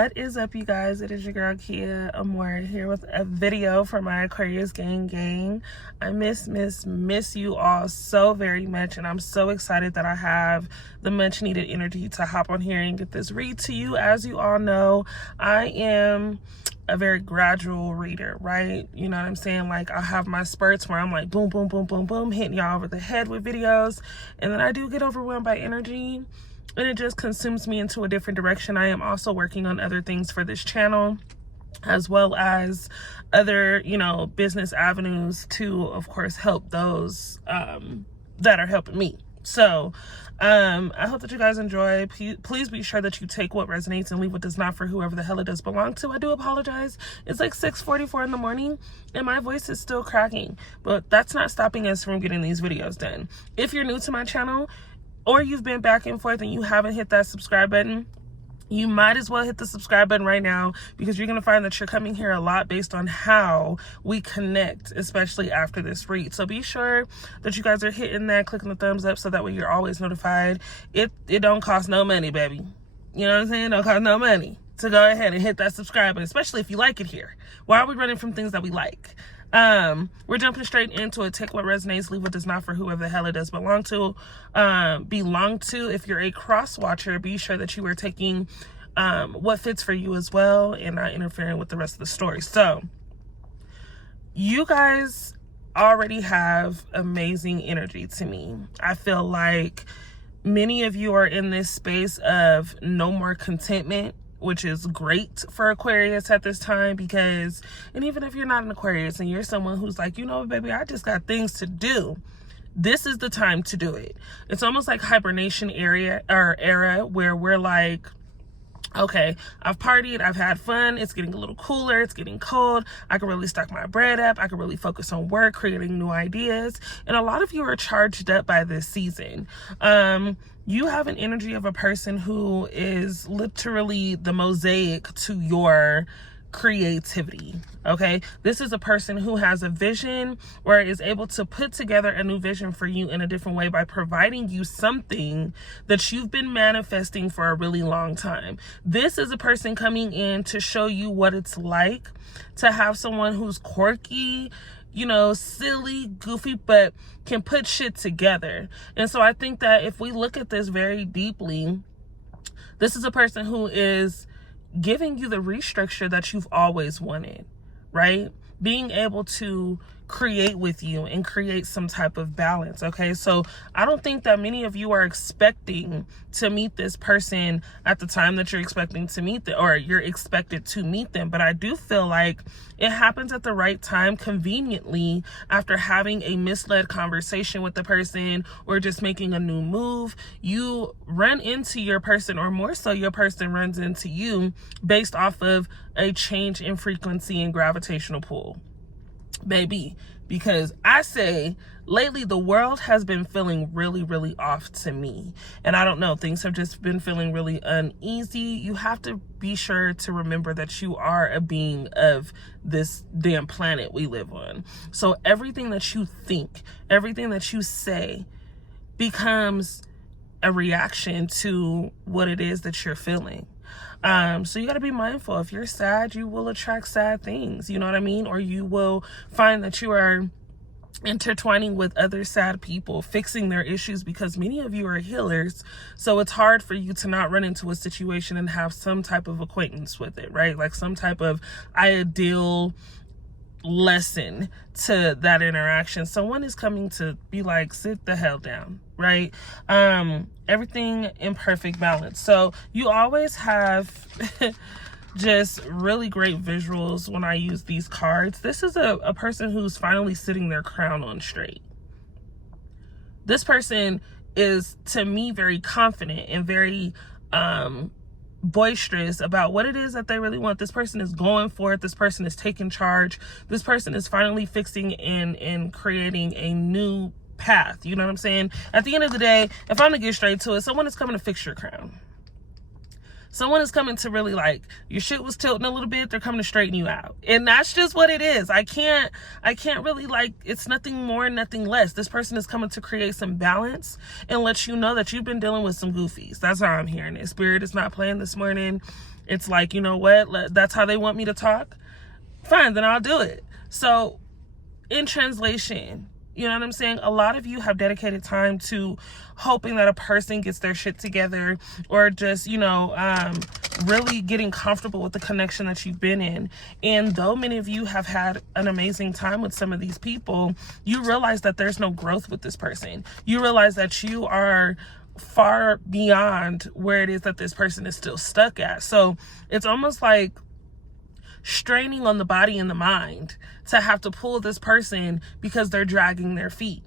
What is up, you guys? It is your girl Kia Amore here with a video for my Aquarius gang. I miss you all so very much, and I'm so excited that I have the much needed energy to hop on here and get this read to you. As you all know, I am a very gradual reader, right? You know what I'm saying? Like, I have my spurts where I'm like boom, boom, boom, boom, boom, hitting y'all over the head with videos, and then I do get overwhelmed by energy and it just consumes me into a different direction. I am also working on other things for this channel, as well as other, business avenues to, of course, help those that are helping me. So I hope that you guys enjoy. Please be sure that you take what resonates and leave what does not for whoever the hell it does belong to. I do apologize. It's like 6:44 in the morning and my voice is still cracking, but that's not stopping us from getting these videos done. If you're new to my channel, or you've been back and forth and you haven't hit that subscribe button, you might as well hit the subscribe button right now, because you're going to find that you're coming here a lot based on how we connect, especially after this read. So be sure that you guys are hitting that, clicking the thumbs up, so that way you're always notified. It don't cost no money, baby. You know what I'm saying? Don't cost no money to go ahead and hit that subscribe button, especially if you like it here. Why are we running from things that we like? We're jumping straight into it. Take what resonates, leave what does not for whoever the hell it does belong to. If you're a cross watcher, be sure that you are taking what fits for you as well and not interfering with the rest of the story. So you guys already have amazing energy to me. I feel like many of you are in this space of no more contentment, which is great for Aquarius at this time, because, and even if you're not an Aquarius and you're someone who's like, baby, I just got things to do, this is the time to do it. It's almost like hibernation era where we're like, okay, I've partied, I've had fun, it's getting a little cooler, it's getting cold, I can really stock my bread up, I can really focus on work, creating new ideas, and a lot of you are charged up by this season. You have an energy of a person who is literally the mosaic to your creativity, okay? This is a person who has a vision or is able to put together a new vision for you in a different way by providing you something that you've been manifesting for a really long time. This is a person coming in to show you what it's like to have someone who's quirky, silly, goofy, but can put shit together. And so I think that if we look at this very deeply, this is a person who is giving you the restructure that you've always wanted, right? Being able to create with you and create some type of balance, okay? So I don't think that many of you are expecting to meet this person at the time that you're expecting to meet them, or you're expected to meet them, but I do feel like it happens at the right time, conveniently, after having a misled conversation with the person or just making a new move. You run into your person, or more so your person runs into you, based off of a change in frequency and gravitational pull, baby. Because I say lately the world has been feeling really, really off to me, and I don't know, things have just been feeling really uneasy. You have to be sure to remember that you are a being of this damn planet we live on. So everything that you think, everything that you say becomes a reaction to what it is that you're feeling. So you got to be mindful. If you're sad, you will attract sad things, you know what I mean? Or you will find that you are intertwining with other sad people, fixing their issues, because many of you are healers. So it's hard for you to not run into a situation and have some type of acquaintance with it, right? Like some type of ideal lesson to that interaction. Someone is coming to be like, sit the hell down, right? Everything in perfect balance. So you always have just really great visuals when I use these cards. This is a person who's finally sitting their crown on straight. This person is, to me, very confident and very boisterous about what it is that they really want. This person is going for it. This person is taking charge. This person is finally fixing and creating a new path. You know what I'm saying? At the end of the day, if I'm to get straight to it, someone is coming to fix your crown. Someone is coming to really, like, your shit was tilting a little bit, they're coming to straighten you out. And that's just what it is. I can't really, like, it's nothing more, nothing less. This person is coming to create some balance and let you know that you've been dealing with some goofies. That's how I'm hearing it. Spirit is not playing this morning. It's like, you know what? That's how they want me to talk. Fine, then I'll do it. So, in translation, you know what I'm saying? A lot of you have dedicated time to hoping that a person gets their shit together, or just, you know, really getting comfortable with the connection that you've been in. And though many of you have had an amazing time with some of these people, you realize that there's no growth with this person. You realize that you are far beyond where it is that this person is still stuck at. So it's almost like straining on the body and the mind to have to pull this person because they're dragging their feet.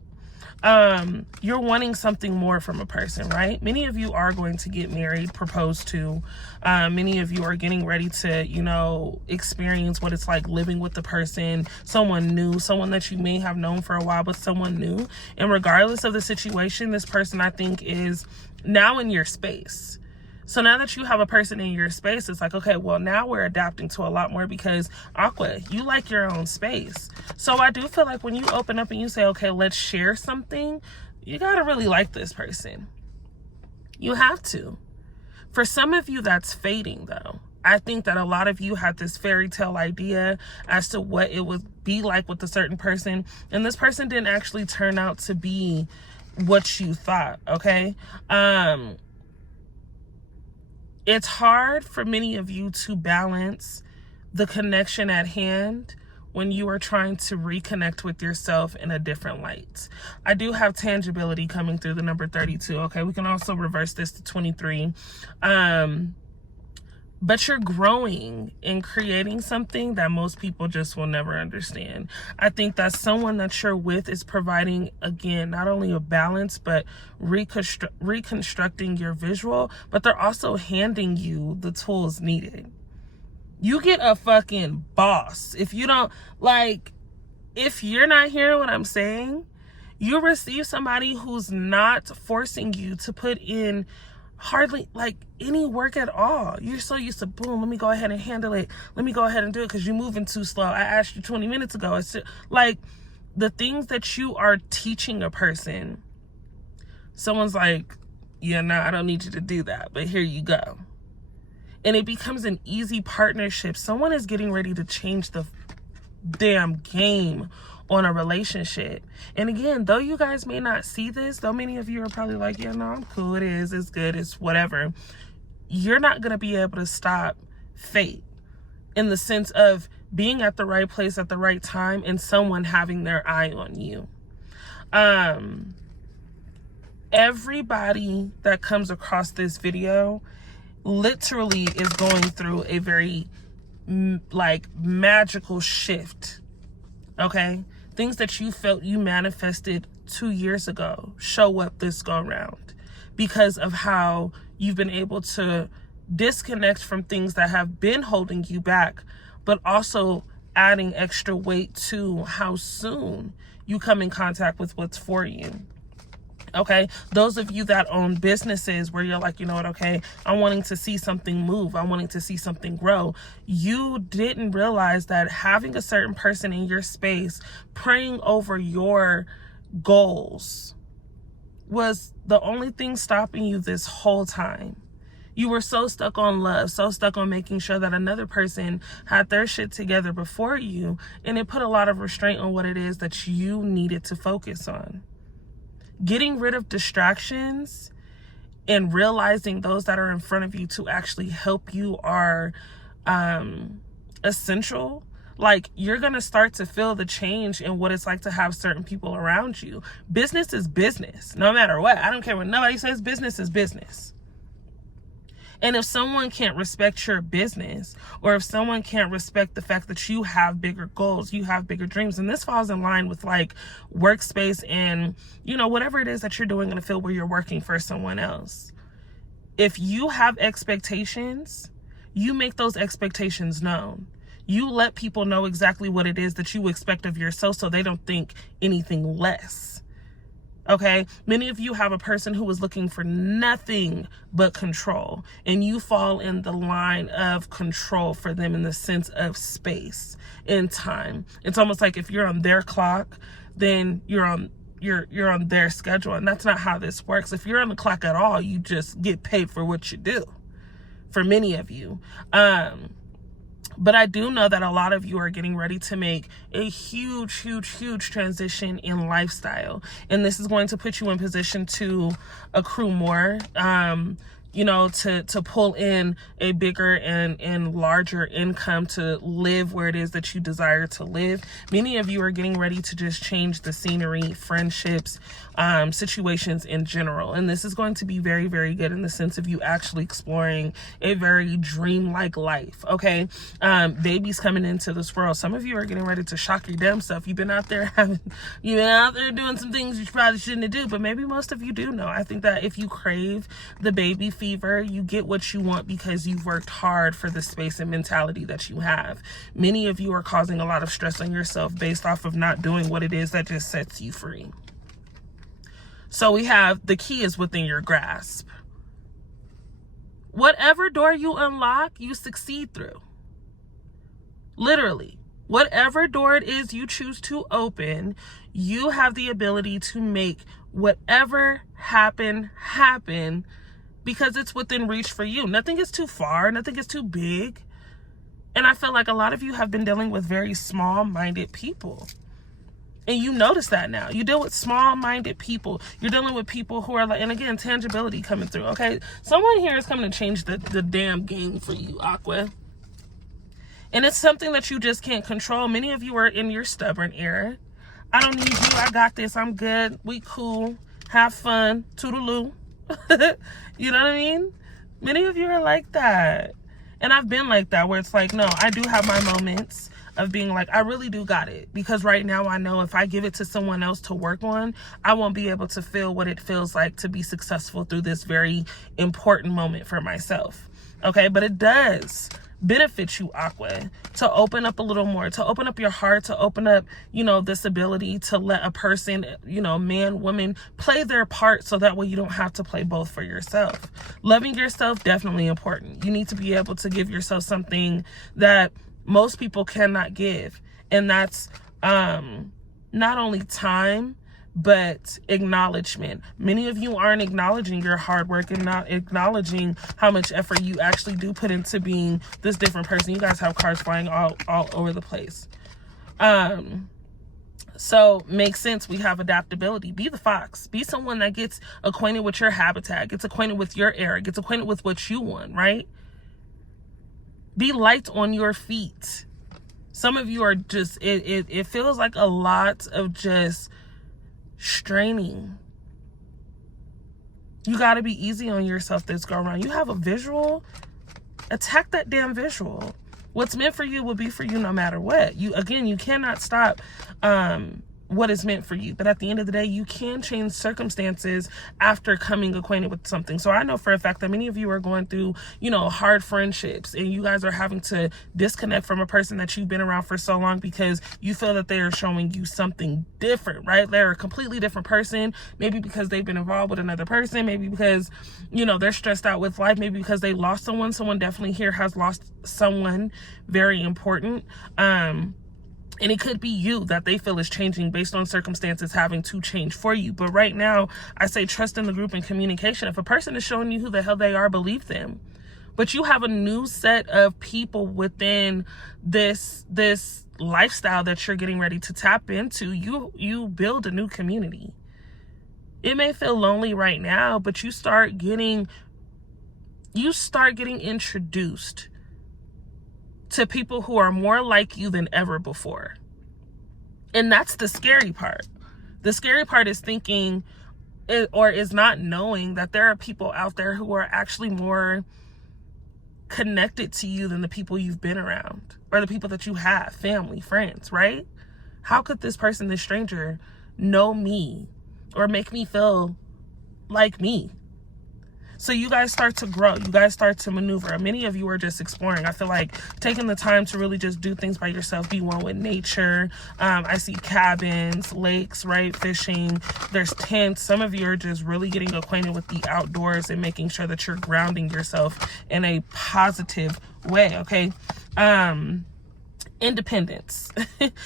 You're wanting something more from a person, right? Many of you are going to get married, proposed to. Many of you are getting ready to, you know, experience what it's like living with the person, someone new, someone that you may have known for a while, but someone new. And regardless of the situation, this person, I think, is now in your space. So now that you have a person in your space, it's like, okay, well, now we're adapting to a lot more, because Aqua, you like your own space. So I do feel like when you open up and you say, okay, let's share something, you got to really like this person. You have to. For some of you, that's fading, though. I think that a lot of you had this fairy tale idea as to what it would be like with a certain person, and this person didn't actually turn out to be what you thought, okay? It's hard for many of you to balance the connection at hand when you are trying to reconnect with yourself in a different light. I do have tangibility coming through the number 32. Okay, we can also reverse this to 23. But you're growing and creating something that most people just will never understand. I think that someone that you're with is providing, again, not only a balance, but reconstructing your visual, but they're also handing you the tools needed. You get a fucking boss. If you don't, like, if you're not hearing what I'm saying, you receive somebody who's not forcing you to put in hardly like any work at all. You're so used to, boom, let me go ahead and handle it. Let me go ahead and do it because you're moving too slow. I asked you 20 minutes ago. It's like the things that you are teaching a person. Someone's like, yeah, no, I don't need you to do that, but here you go. And it becomes an easy partnership. Someone is getting ready to change the damn game on a relationship. And again, though you guys may not see this, though many of you are probably like, yeah, no, I'm cool, it is, it's good, it's whatever, you're not going to be able to stop fate in the sense of being at the right place at the right time and someone having their eye on you. Everybody that comes across this video literally is going through a very like magical shift. Okay, things that you felt you manifested 2 years ago show up this go round because of how you've been able to disconnect from things that have been holding you back, but also adding extra weight to how soon you come in contact with what's for you. Okay, those of you that own businesses where you're like, you know what, okay, I'm wanting to see something move, I'm wanting to see something grow. You didn't realize that having a certain person in your space praying over your goals was the only thing stopping you this whole time. You were so stuck on love, so stuck on making sure that another person had their shit together before you, and it put a lot of restraint on what it is that you needed to focus on. Getting rid of distractions and realizing those that are in front of you to actually help you are essential. Like, you're going to start to feel the change in what it's like to have certain people around you. Business is business, no matter what. I don't care what nobody says, business is business. And if someone can't respect your business, or if someone can't respect the fact that you have bigger goals, you have bigger dreams, and this falls in line with like workspace and, you know, whatever it is that you're doing in a field where you're working for someone else. If you have expectations, you make those expectations known. You let people know exactly what it is that you expect of yourself so they don't think anything less. Okay, many of you have a person who is looking for nothing but control, and you fall in the line of control for them in the sense of space and time. It's almost like if you're on their clock, then you're on their schedule, and that's not how this works. If you're on the clock at all, you just get paid for what you do. For many of you, but I do know that a lot of you are getting ready to make a huge transition in lifestyle. And this is going to put you in position to accrue more, you know, to pull in a bigger and larger income to live where it is that you desire to live. Many of you are getting ready to just change the scenery, friendships, situations in general. And this is going to be very good in the sense of you actually exploring a very dreamlike life. Okay. Babies coming into this world. Some of you are getting ready to shock your damn self. You've been out there doing some things you probably shouldn't do, but maybe most of you do know. I think that if you crave the baby fever, you get what you want because you've worked hard for the space and mentality that you have. Many of you are causing a lot of stress on yourself based off of not doing what it is that just sets you free. So we have the key is within your grasp. Whatever door you unlock, you succeed through. Literally, whatever door it is you choose to open, you have the ability to make whatever happen because it's within reach for you. Nothing is too far, nothing is too big. And I feel like a lot of you have been dealing with very small-minded people. And you notice that now. You deal with small-minded people. You're dealing with people who are like, and again, tangibility coming through, okay? Someone here is coming to change the damn game for you, Aqua. And it's something that you just can't control. Many of you are in your stubborn era. I don't need you. I got this. I'm good. We cool. Have fun. Toodaloo. You know what I mean? Many of you are like that. And I've been like that, where it's like, no, I do have my moments of being like, I really do got it. Because right now I know if I give it to someone else to work on, I won't be able to feel what it feels like to be successful through this very important moment for myself. Okay, but it does benefit you, Aqua, to open up a little more, to open up your heart, to open up, you know, this ability to let a person, you know, man, woman, play their part so that way you don't have to play both for yourself. Loving yourself, definitely important. You need to be able to give yourself something that most people cannot give. And that's not only time, but acknowledgement. Many of you aren't acknowledging your hard work and not acknowledging how much effort you actually do put into being this different person. You guys have cards flying all over the place. So makes sense. We have adaptability. Be the fox. Be someone that gets acquainted with your habitat, gets acquainted with your area, gets acquainted with what you want, right? Be light on your feet. Some of you are just, it feels like a lot of just straining. You got to be easy on yourself this go around. You have a visual, attack that damn visual. What's meant for you will be for you no matter what. You cannot stop what is meant for you. But at the end of the day, you can change circumstances after coming acquainted with something. So I know for a fact that many of you are going through, you know, hard friendships, and you guys are having to disconnect from a person that you've been around for so long because you feel that they are showing you something different, right? They're a completely different person, maybe because they've been involved with another person, maybe because, you know, they're stressed out with life, maybe because they lost someone. Someone definitely here has lost someone very important. And it could be you that they feel is changing based on circumstances having to change for you. But right now, I say trust in the group and communication. If a person is showing you who the hell they are, believe them. But you have a new set of people within this lifestyle that you're getting ready to tap into. You build a new community. It may feel lonely right now, but you start getting introduced to people who are more like you than ever before. And that's the scary part. The scary part is thinking or is not knowing that there are people out there who are actually more connected to you than the people you've been around or the people that you have, family, friends, right? How could this person, this stranger, know me or make me feel like me? So you guys start to grow. You guys start to maneuver. Many of you are just exploring. I feel like taking the time to really just do things by yourself, be one with nature. I see cabins, lakes, right? Fishing. There's tents. Some of you are just really getting acquainted with the outdoors and making sure that you're grounding yourself in a positive way, okay? Independence,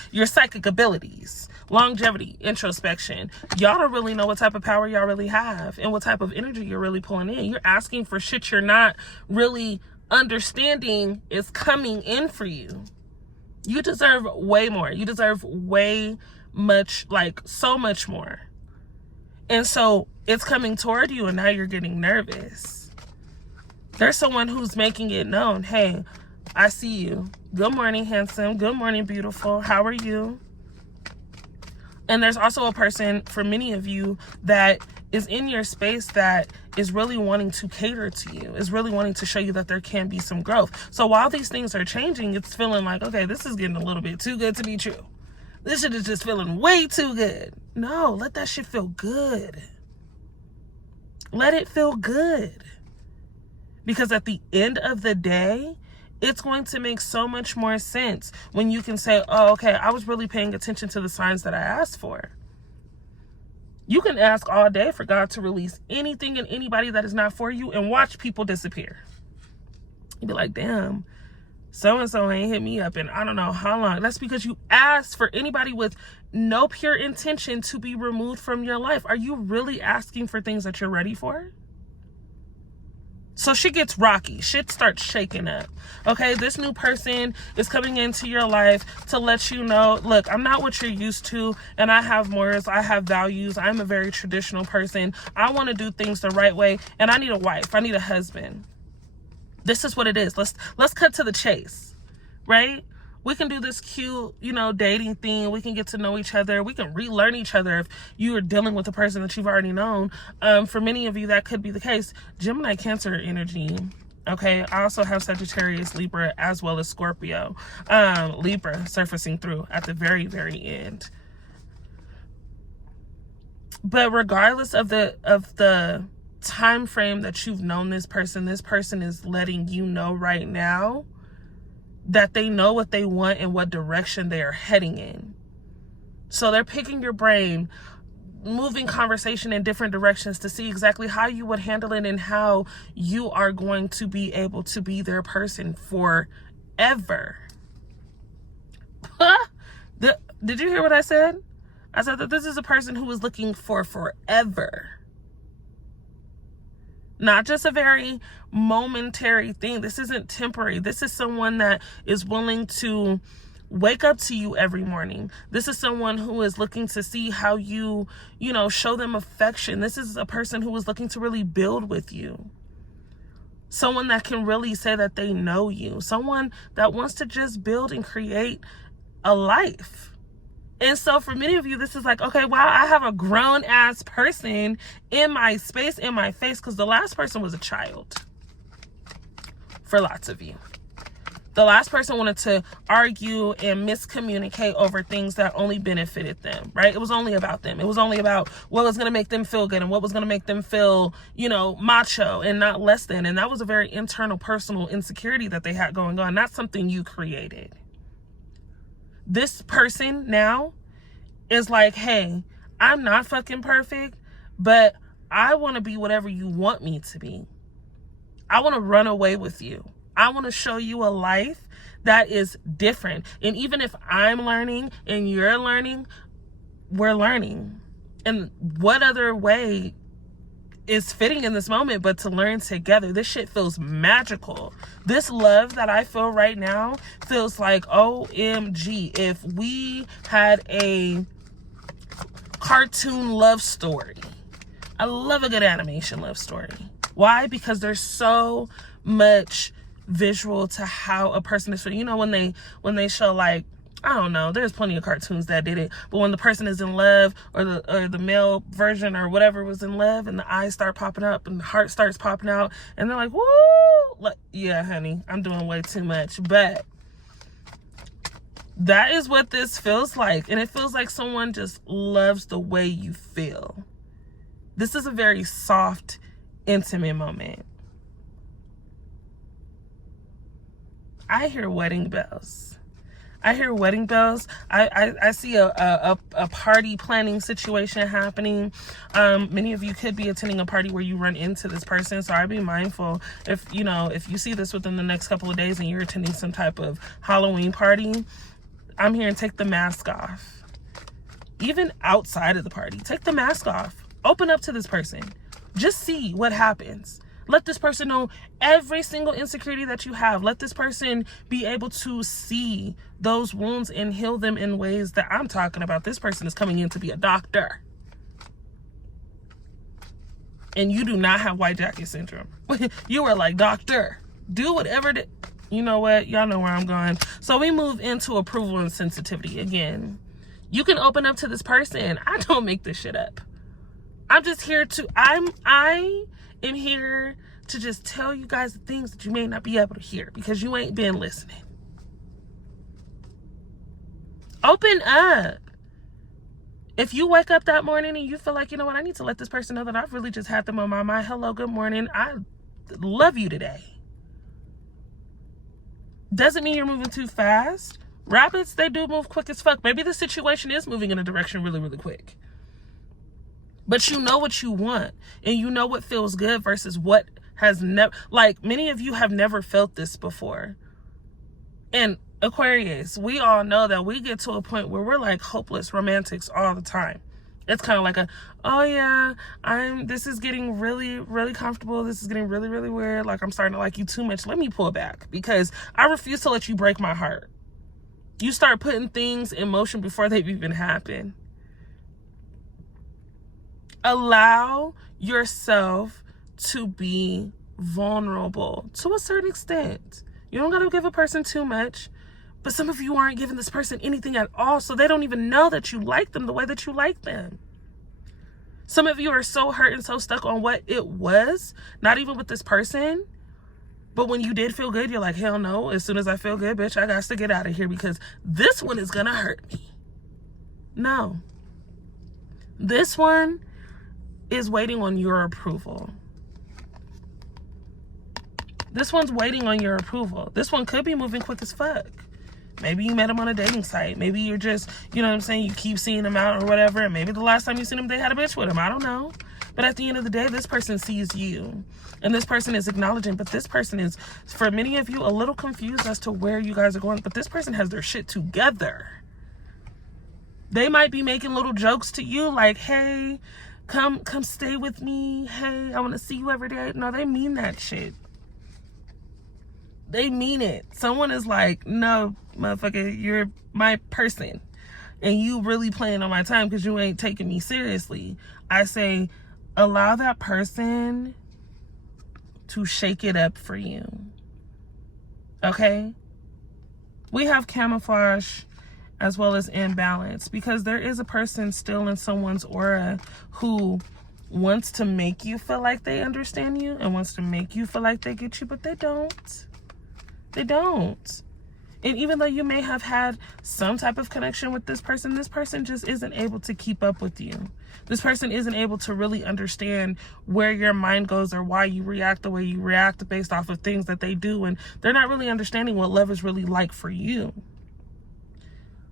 your psychic abilities, longevity, introspection. Y'all don't really know what type of power y'all really have and what type of energy you're really pulling in. You're asking for shit you're not really understanding is coming in for you. You deserve way more. You deserve way much, like so much more. And so it's coming toward you and now you're getting nervous. There's someone who's making it known, hey, I see you. Good morning, handsome. Good morning, beautiful. How are you? And there's also a person, for many of you, that is in your space that is really wanting to cater to you, is really wanting to show you that there can be some growth. So while these things are changing, it's feeling like, okay, this is getting a little bit too good to be true. This shit is just feeling way too good. No, let that shit feel good. Let it feel good. Because at the end of the day, it's going to make so much more sense when you can say, oh, okay, I was really paying attention to the signs that I asked for. You can ask all day for God to release anything and anybody that is not for you and watch people disappear. You'd be like, damn, so-and-so ain't hit me up in I don't know how long. That's because you asked for anybody with no pure intention to be removed from your life. Are you really asking for things that you're ready for? So shit gets rocky. Shit starts shaking up. Okay, this new person is coming into your life to let you know, look, I'm not what you're used to, and I have morals, I have values, I'm a very traditional person. I want to do things the right way, and I need a wife, I need a husband. This is what it is. Let's cut to the chase, right? We can do this cute, dating thing. We can get to know each other. We can relearn each other if you are dealing with a person that you've already known. For many of you, that could be the case. Gemini, Cancer energy. Okay, I also have Sagittarius, Libra, as well as Scorpio. Libra surfacing through at the very, very end. But regardless of the time frame that you've known this person is letting you know right now that they know what they want and what direction they are heading in. So they're picking your brain, moving conversation in different directions to see exactly how you would handle it and how you are going to be able to be their person forever. Did you hear what I said? I said that this is a person who is looking for forever. Not just a very momentary thing. This isn't temporary. This is someone that is willing to wake up to you every morning. This is someone who is looking to see how you show them affection. This is a person who is looking to really build with you. Someone that can really say that they know you. Someone that wants to just build and create a life. And so for many of you, this is like, okay, wow, I have a grown ass person in my space, in my face, because the last person was a child. For lots of you. The last person wanted to argue and miscommunicate over things that only benefited them, right? It was only about them. It was only about what was going to make them feel good and what was going to make them feel, macho and not less than. And that was a very internal, personal insecurity that they had going on. Not something you created. This person now is like, hey, I'm not fucking perfect, but I want to be whatever you want me to be. I want to run away with you. I want to show you a life that is different. And even if I'm learning and you're learning, we're learning. And what other way is fitting in this moment but to learn together? This shit feels magical. This love that I feel right now feels like OMG. If we had a cartoon love story. I love a good animation love story. Why? Because there's so much visual to how a person is feeling. When they show, like, I don't know, there's plenty of cartoons that did it, but when the person is in love, or the male version or whatever was in love, and the eyes start popping up and the heart starts popping out, and they're like, woo, like, yeah, honey, I'm doing way too much. But that is what this feels like. And it feels like someone just loves the way you feel. This is a very soft intimate moment. I hear wedding bells. I hear wedding bells. I see a party planning situation happening. Many of you could be attending a party where you run into this person. So I'd be mindful if you see this within the next couple of days and you're attending some type of Halloween party. I'm here and take the mask off. Even outside of the party, take the mask off. Open up to this person. Just see what happens. Let this person know every single insecurity that you have. Let this person be able to see those wounds and heal them in ways that I'm talking about. This person is coming in to be a doctor. And you do not have white jacket syndrome. You are like, doctor, do whatever. You know what? Y'all know where I'm going. So we move into approval and sensitivity again. You can open up to this person. I don't make this shit up. I'm just here to, I am here to just tell you guys the things that you may not be able to hear because you ain't been listening. Open up. If you wake up that morning and you feel like, you know what, I need to let this person know that I've really just had them on my mind. Hello, good morning. I love you today. Doesn't mean you're moving too fast. Rabbits, they do move quick as fuck. Maybe the situation is moving in a direction really, really quick. But you know what you want, and you know what feels good versus what has never, like many of you have never felt this before. And Aquarius, we all know that we get to a point where we're like hopeless romantics all the time. It's kind of like oh yeah, this is getting really, really comfortable. This is getting really, really weird. Like I'm starting to like you too much. Let me pull back because I refuse to let you break my heart. You start putting things in motion before they've even happened. Allow yourself to be vulnerable to a certain extent. You don't got to give a person too much, but some of you aren't giving this person anything at all, so they don't even know that you like them the way that you like them. Some of you are so hurt and so stuck on what it was, not even with this person, but when you did feel good, you're like, hell no, as soon as I feel good, bitch, I got to get out of here because this one is going to hurt me. No. This one is waiting on your approval. This one's waiting on your approval. This one could be moving quick as fuck. Maybe you met him on a dating site. Maybe you're just, you know what I'm saying, you keep seeing him out or whatever. And maybe the last time you seen him, they had a bitch with him. I don't know. But at the end of the day, this person sees you. And this person is acknowledging. But this person is, for many of you, a little confused as to where you guys are going. But this person has their shit together. They might be making little jokes to you like, hey, come stay with me. Hey, I want to see you every day. No, they mean that shit. They mean it. Someone is like, no, motherfucker, you're my person. And you really playing on my time because you ain't taking me seriously. I say, allow that person to shake it up for you. Okay? We have camouflage as well as imbalance because there is a person still in someone's aura who wants to make you feel like they understand you and wants to make you feel like they get you, but they don't. They don't. And even though you may have had some type of connection with this person just isn't able to keep up with you. This person isn't able to really understand where your mind goes or why you react the way you react based off of things that they do. And they're not really understanding what love is really like for you.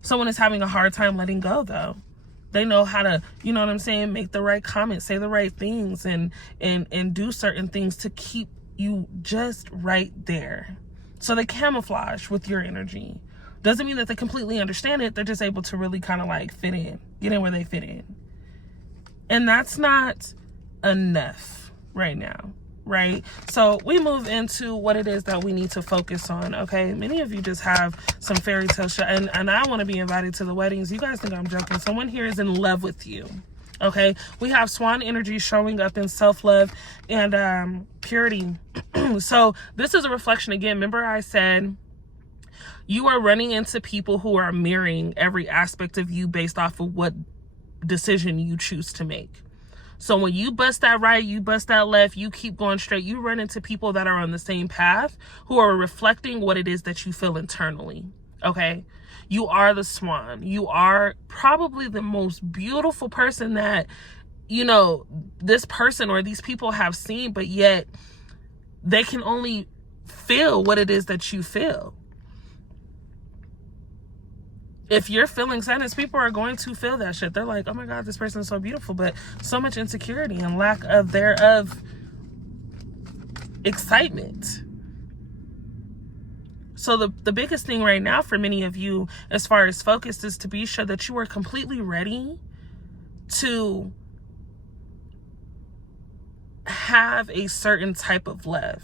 Someone is having a hard time letting go, though. They know how to, you know what I'm saying, make the right comments, say the right things, and do certain things to keep you just right there. So they camouflage with your energy. Doesn't mean that they completely understand it. They're just able to really kind of like fit in, get in where they fit in. And that's not enough right now, right? So we move into what it is that we need to focus on, okay? Many of you just have some fairy tale shit, and I want to be invited to the weddings. You guys think I'm joking. Someone here is in love with you. Okay, we have swan energy showing up in self-love and purity. So this is a reflection again. Remember I said you are running into people who are mirroring every aspect of you based off of what decision you choose to make. So when you bust that right, you bust that left, you keep going straight, you run into people that are on the same path who are reflecting what it is that you feel internally. Okay, you are the swan. You are probably the most beautiful person that you know, this person or these people have seen, but yet they can only feel what it is that you feel. If you're feeling sadness, people are going to feel that shit. They're like, oh my God, this person is so beautiful, but so much insecurity and lack of excitement. So the biggest thing right now for many of you, as far as focus, is to be sure that you are completely ready to have a certain type of love.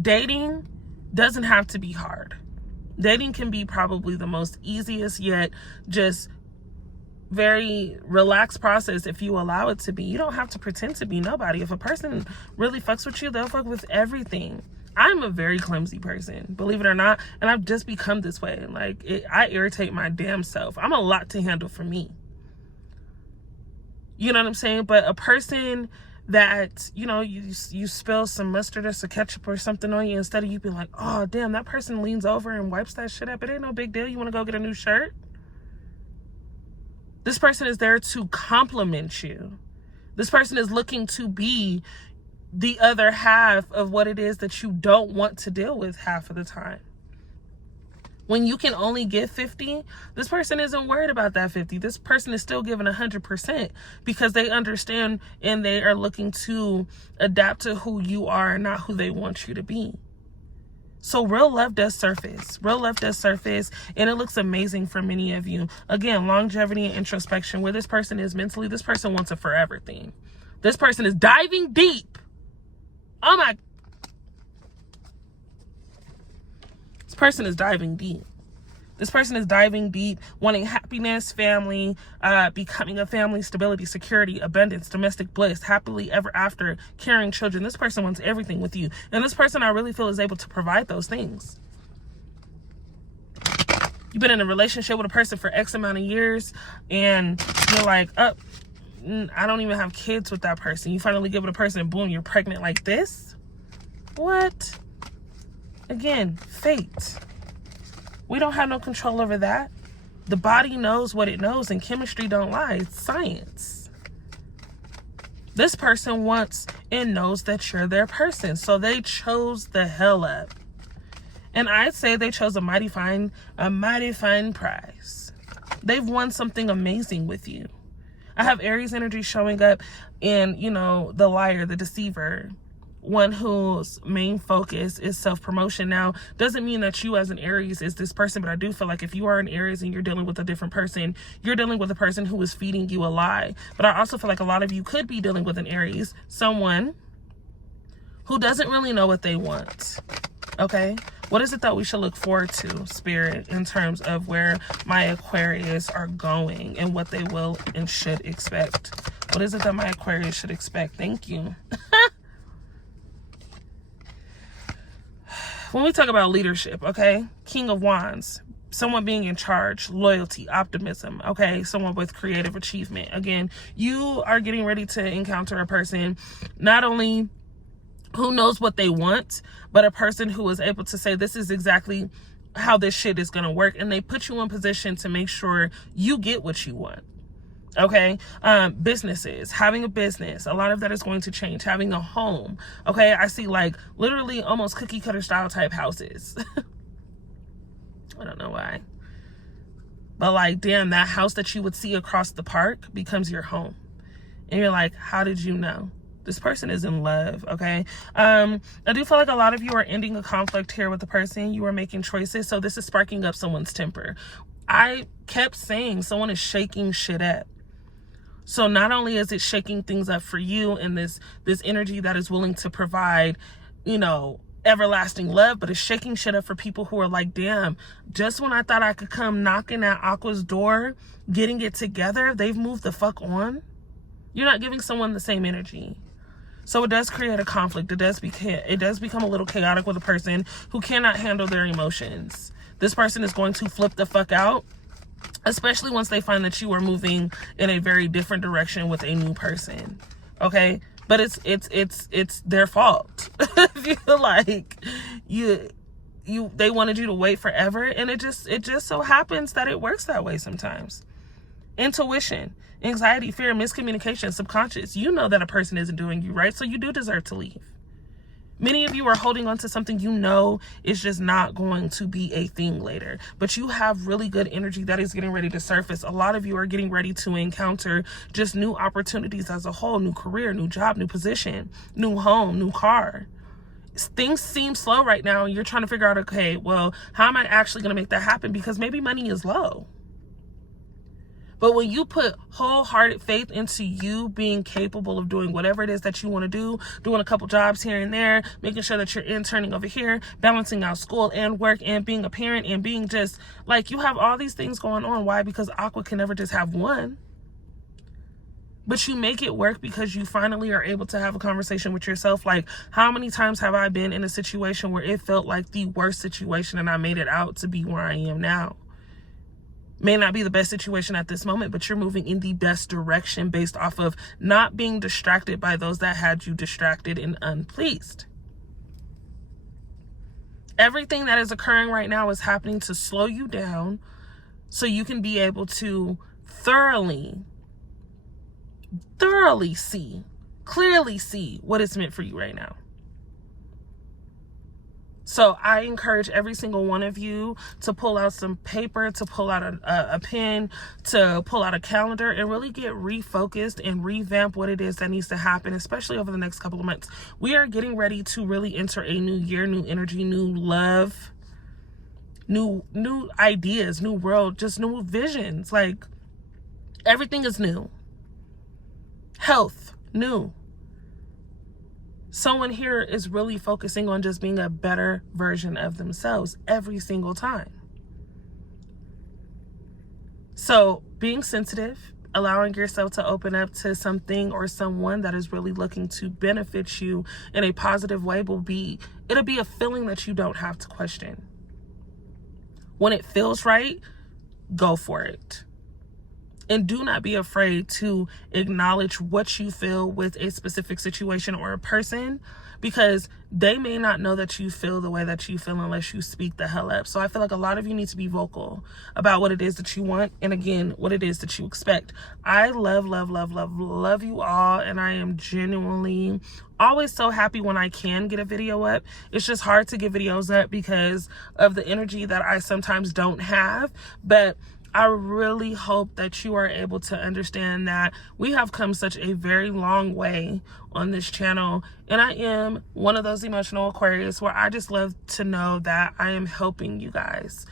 Dating doesn't have to be hard. Dating can be probably the most easiest yet just very relaxed process if you allow it to be. You don't have to pretend to be nobody. If a person really fucks with you, they'll fuck with everything. I'm a very clumsy person, believe it or not, and I've just become this way. Like, I irritate my damn self. I'm a lot to handle for me. You know what I'm saying? But a person that, you know, you spill some mustard or some ketchup or something on you, instead of you being like, oh damn, that person leans over and wipes that shit up, it ain't no big deal, you want to go get a new shirt? This person is there to compliment you. This person is looking to be the other half of what it is that you don't want to deal with half of the time. When you can only give 50, this person isn't worried about that 50. This person is still giving 100% because they understand and they are looking to adapt to who you are and not who they want you to be. So real love does surface. Real love does surface, and it looks amazing for many of you. Again, longevity and introspection. Where this person is mentally, this person wants a forever thing. This person is diving deep. Oh my. This person is diving deep. This person is diving deep, wanting happiness, family, becoming a family, stability, security, abundance, domestic bliss, happily ever after, caring children. This person wants everything with you. And this person, I really feel, is able to provide those things. You've been in a relationship with a person for X amount of years, and you're like, oh, I don't even have kids with that person. You finally give it a person, and boom, you're pregnant like this? What? Again, fate. We don't have no control over that. The body knows what it knows, and chemistry don't lie. It's science. This person wants and knows that you're their person, so they chose the hell up. And I'd say they chose a mighty fine prize. They've won something amazing with you. I have Aries energy showing up in, you know, the liar, the deceiver, one whose main focus is self-promotion. Now, doesn't mean that you as an Aries is this person, but I do feel like if you are an Aries and you're dealing with a different person, you're dealing with a person who is feeding you a lie. But I also feel like a lot of you could be dealing with an Aries, someone who doesn't really know what they want. Okay? What is it that we should look forward to, Spirit, in terms of where my Aquarius are going and what they will and should expect? What is it that my Aquarius should expect? Thank you. When we talk about leadership, okay, King of Wands, someone being in charge, loyalty, optimism, okay, someone with creative achievement. Again, you are getting ready to encounter a person not only who knows what they want, but a person who is able to say, this is exactly how this shit is going to work. And they put you in position to make sure you get what you want. Okay, businesses, having a business, a lot of that is going to change. Having a home, okay, I see like literally almost cookie cutter style type houses. I don't know why, but like, damn, that house that you would see across the park becomes your home, and you're like, how did you know? This person is in love, okay? I do feel like a lot of you are ending a conflict here with the person. You are making choices, so this is sparking up someone's temper. I kept saying someone is shaking shit up. So not only is it shaking things up for you and this energy that is willing to provide, you know, everlasting love, but it's shaking shit up for people who are like, damn, just when I thought I could come knocking at Aqua's door, getting it together, they've moved the fuck on. You're not giving someone the same energy. So it does create a conflict. It does become a little chaotic with a person who cannot handle their emotions. This person is going to flip the fuck out, especially once they find that you are moving in a very different direction with a new person. Okay? But it's their fault. If you feel like they wanted you to wait forever, and it just so happens that it works that way sometimes. intuition, anxiety, fear, miscommunication, subconscious. You know that a person isn't doing you right, so you do deserve to leave. Many of you are holding on to something you know is just not going to be a thing later, but you have really good energy that is getting ready to surface. A lot of you are getting ready to encounter just new opportunities as a whole, new career, new job, new position, new home, new car. Things seem slow right now, and you're trying to figure out, okay, well, how am I actually going to make that happen? Because maybe money is low. But when you put wholehearted faith into you being capable of doing whatever it is that you want to do, doing a couple jobs here and there, making sure that you're interning over here, balancing out school and work and being a parent and being just like, you have all these things going on. Why? Because Aqua can never just have one. But you make it work because you finally are able to have a conversation with yourself. Like, how many times have I been in a situation where it felt like the worst situation and I made it out to be where I am now? May not be the best situation at this moment, but you're moving in the best direction based off of not being distracted by those that had you distracted and unpleased. Everything that is occurring right now is happening to slow you down so you can be able to thoroughly see, clearly see what is meant for you right now. So I encourage every single one of you to pull out some paper, to pull out a pen, to pull out a calendar, and really get refocused and revamp what it is that needs to happen, especially over the next couple of months. We are getting ready to really enter a new year, new energy, new love, new ideas, new world, just new visions. Like, everything is new. Health, new. Someone here is really focusing on just being a better version of themselves every single time. So being sensitive, allowing yourself to open up to something or someone that is really looking to benefit you in a positive way it'll be a feeling that you don't have to question. When it feels right, go for it. And do not be afraid to acknowledge what you feel with a specific situation or a person, because they may not know that you feel the way that you feel unless you speak the hell up. So I feel like a lot of you need to be vocal about what it is that you want, and again, what it is that you expect. I love you all, and I am genuinely always so happy when I can get a video up. It's just hard to get videos up because of the energy that I sometimes don't have, but I really hope that you are able to understand that we have come such a very long way on this channel. And I am one of those emotional Aquarius where I just love to know that I am helping you guys.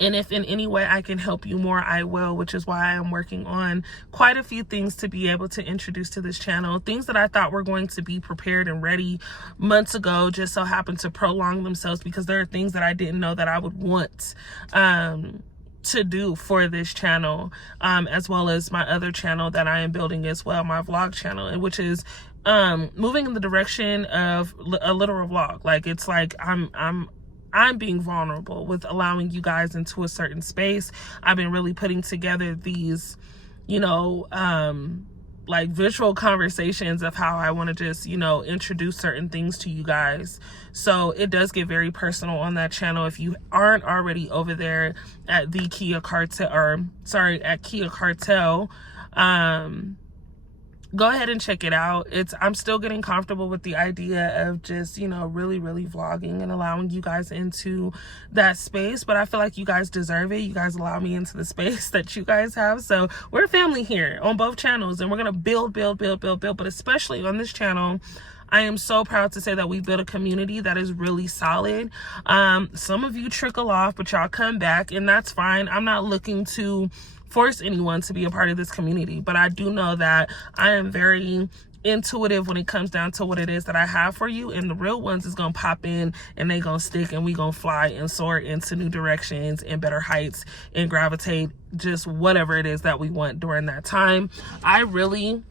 And if in any way I can help you more, I will, which is why I am working on quite a few things to be able to introduce to this channel. Things that I thought were going to be prepared and ready months ago just so happen to prolong themselves because there are things that I didn't know that I would want to do for this channel, as well as my other channel that I am building as well, my vlog channel, and which is moving in the direction of a literal vlog. Like, it's like I'm being vulnerable with allowing you guys into a certain space. I've been really putting together these, like visual conversations of how I want to just, introduce certain things to you guys. So it does get very personal on that channel. If you aren't already over there at the Kia Cartel, at Kia Cartel, go ahead and check it out. I'm still getting comfortable with the idea of just, really vlogging and allowing you guys into that space. But I feel like you guys deserve it. You guys allow me into the space that you guys have. So we're a family here on both channels, and we're going to build. But especially on this channel, I am so proud to say that we built a community that is really solid. Some of you trickle off, but y'all come back, and that's fine. I'm not looking to force anyone to be a part of this community, but I do know that I am very intuitive when it comes down to what it is that I have for you, and the real ones is gonna pop in and they gonna stick, and we gonna fly and soar into new directions and better heights and gravitate just whatever it is that we want during that time. I really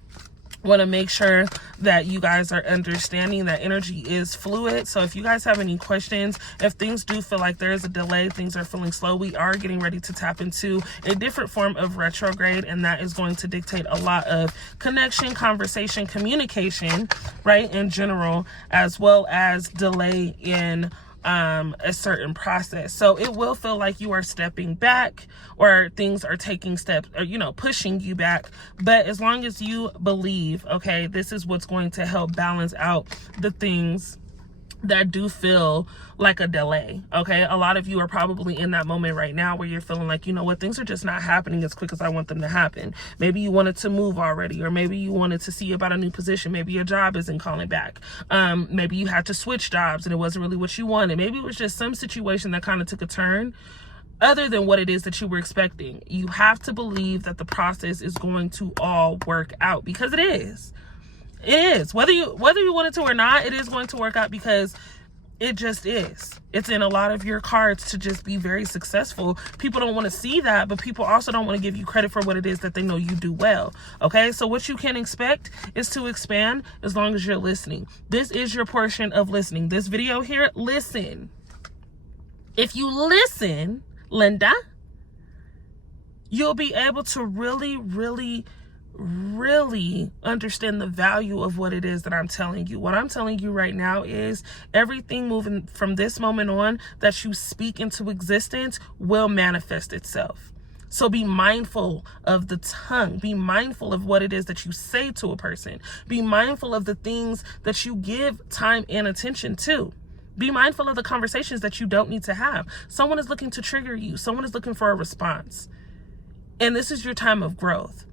want to make sure that you guys are understanding that energy is fluid. So if you guys have any questions, if things do feel like there is a delay, things are feeling slow, we are getting ready to tap into a different form of retrograde, and that is going to dictate a lot of connection, conversation, communication, right, in general, as well as delay in a certain process. So it will feel like you are stepping back, or things are taking steps, or, you know, pushing you back. But as long as you believe, okay, this is what's going to help balance out the things that do feel like a delay. Okay, a lot of you are probably in that moment right now where you're feeling like, you know what, things are just not happening as quick as I want them to happen. Maybe you wanted to move already, or maybe you wanted to see about a new position. Maybe your job isn't calling back. Maybe you had to switch jobs and it wasn't really what you wanted. Maybe it was just some situation that kind of took a turn other than what it is that you were expecting. You have to believe that the process is going to all work out, because it is. It is. Whether you want it to or not, it is going to work out, because it just is. It's in a lot of your cards to just be very successful. People don't want to see that, but people also don't want to give you credit for what it is that they know you do well. Okay, so what you can expect is to expand as long as you're listening. This is your portion of listening. This video here, listen. If you listen, Linda, you'll be able to really understand the value of what it is that I'm telling you. What I'm telling you right now is everything moving from this moment on that you speak into existence will manifest itself. So be mindful of the tongue. Be mindful of what it is that you say to a person. Be mindful of the things that you give time and attention to. Be mindful of the conversations that you don't need to have. Someone is looking to trigger you. Someone is looking for a response. And this is your time of growth.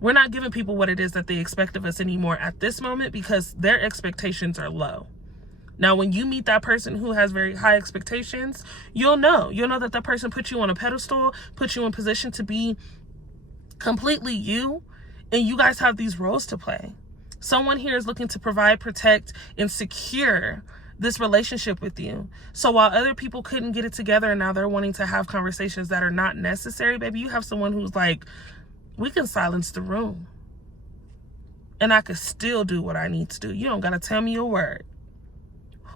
We're not giving people what it is that they expect of us anymore at this moment, because their expectations are low. Now, when you meet that person who has very high expectations, you'll know that that person put you on a pedestal, put you in position to be completely you, and you guys have these roles to play. Someone here is looking to provide, protect, and secure this relationship with you. So while other people couldn't get it together and now they're wanting to have conversations that are not necessary, baby, you have someone who's like, we can silence the room and I could still do what I need to do. You don't gotta tell me a word.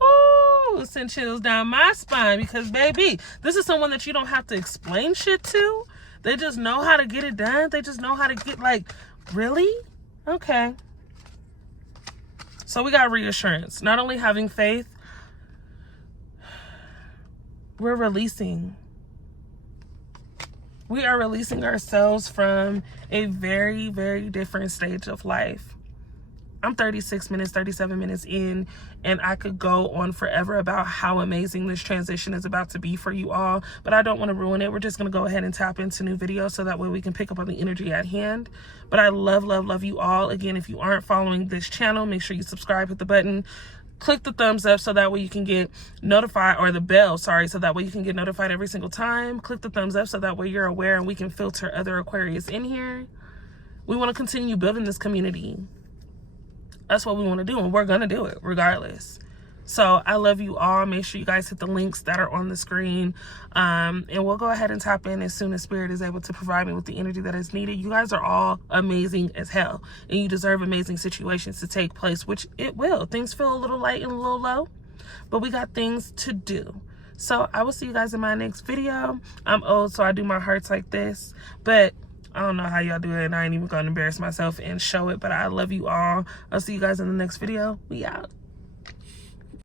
Whoo, send chills down my spine, because baby, this is someone that you don't have to explain shit to. They just know how to get it done. They just know how to get, like, really? Okay. So we got reassurance. Not only having faith, we're releasing. We are releasing ourselves from a very, very different stage of life. I'm 36 minutes, 37 minutes in, and I could go on forever about how amazing this transition is about to be for you all, but I don't want to ruin it. We're just going to go ahead and tap into new videos so that way we can pick up on the energy at hand. But I love you all. Again, if you aren't following this channel, make sure you subscribe, hit the button, click the thumbs up so that way you can get notified, or the bell, sorry, so that way you can get notified every single time. Click the thumbs up so that way you're aware and we can filter other Aquarius in here. We want to continue building this community. That's what we want to do, and we're going to do it regardless. So I love you all. Make sure you guys hit the links that are on the screen. And we'll go ahead and tap in as soon as Spirit is able to provide me with the energy that is needed. You guys are all amazing as hell, and you deserve amazing situations to take place, which it will. Things feel a little light and a little low, but we got things to do. So I will see you guys in my next video. I'm old, so I do my hearts like this, but I don't know how y'all do it, and I ain't even gonna embarrass myself and show it, but I love you all. I'll see you guys in the next video. We out.